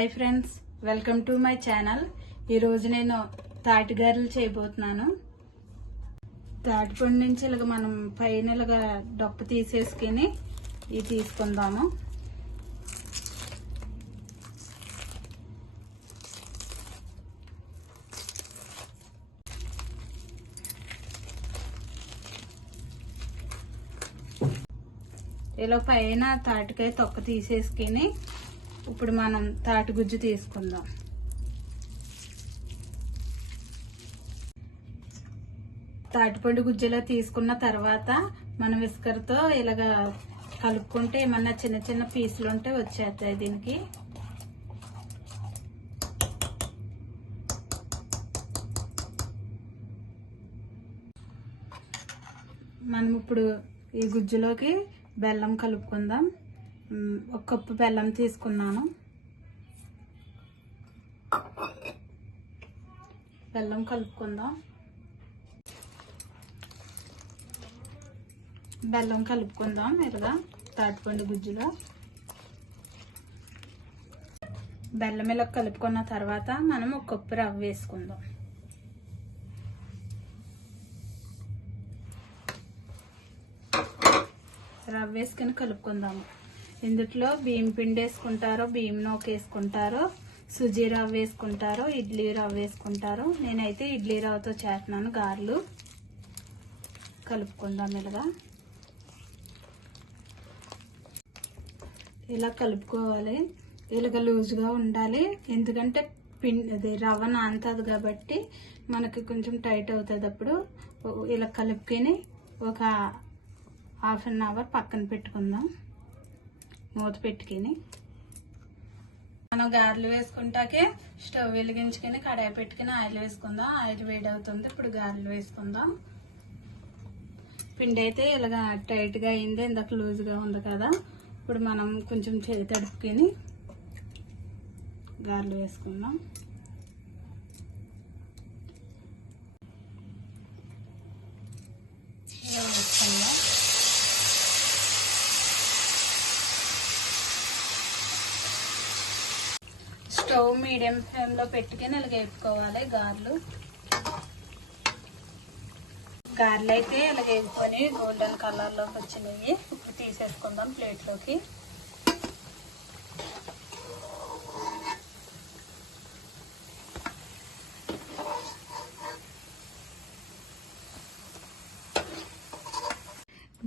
Hi friends, welcome to my channel. ఈరోజు నేను తాటి గారెలు చేయబోతున్నాను. తాటిపండు నుంచి ఇలాగ మనం పైన ఇలాగ డొక్క తీసేసుకుని ఇవి తీసుకుందాము. ఇలా పైన తాటికాయ తొక్క తీసేసుకుని ఇప్పుడు మనం తాటి గుజ్జు తీసుకుందాం. తాటిపండు గుజ్జులో తీసుకున్న తర్వాత మనం విస్కర్తో ఇలాగ కలుపుకుంటే ఏమన్నా చిన్న చిన్న పీసులు ఉంటే వచ్చేస్తాయి. దీనికి మనం ఇప్పుడు ఈ గుజ్జులోకి బెల్లం కలుపుకుందాం. ఒక కప్పు బెల్లం తీసుకున్నాను. బెల్లం కలుపుకుందాం. బెల్లం కలుపుకుందాం ఇలాగా తాటిపండు గుజ్జులో. బెల్లం ఇలా కలుపుకున్న తర్వాత మనం ఒక కప్పు రవ్వ వేసుకుందాం. రవ్వ వేసుకుని కలుపుకుందాము. ఇందులో బియ్యం పిండి వేసుకుంటారో, బియ్యం నూక వేసుకుంటారో, సుజీ రవ్వ వేసుకుంటారో, ఇడ్లీ రవ్వ వేసుకుంటారో. నేనైతే ఇడ్లీ రవ్వతో చేస్తున్నాను గారెలు. కలుపుకుందాం ఇలాగా. ఇలా కలుపుకోవాలి. ఇలాగ లూజ్గా ఉండాలి, ఎందుకంటే అది రవ్వ నానుతుంది కాబట్టి మనకి కొంచెం టైట్ అవుతుంది. అప్పుడు ఇలా కలుపుకొని ఒక హాఫ్ అన్ అవర్ పక్కన పెట్టుకుందాం. మూత పెట్టుకుని మనం గారెలు వేసుకుంటాకే స్టవ్ వెలిగించుకొని కడాయి పెట్టుకుని ఆయిల్ వేసుకుందాం. ఆయిల్ వేడి అవుతుంది. ఇప్పుడు గారెలు వేసుకుందాం. పిండి అయితే ఇలాగా టైట్గా అయింది, ఇందాక లూజ్గా ఉంది కదా. ఇప్పుడు మనం కొంచెం చేతి తడుపుకొని గారెలు వేసుకుందాం. స్టవ్ మీడియం ఫ్లేమ్లో పెట్టుకుని ఇలా వేపుకోవాలి గారెలు. గారెలు అయితే ఇలా వేపుకొని గోల్డెన్ కలర్లోకి వచ్చినాయి. ఇప్పుడు తీసేసుకుందాం ప్లేట్లోకి.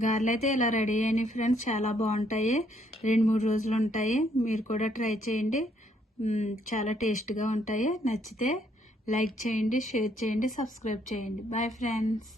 గారెలు అయితే ఇలా రెడీ అయినాయి ఫ్రెండ్స్. చాలా బాగుంటాయి. 2-3 రోజులు ఉంటాయి. మీరు కూడా ట్రై చేయండి. చాలా టేస్ట్గా ఉంటాయి. నచ్చితే లైక్ చేయండి, షేర్ చేయండి, సబ్స్క్రైబ్ చేయండి. Bye friends.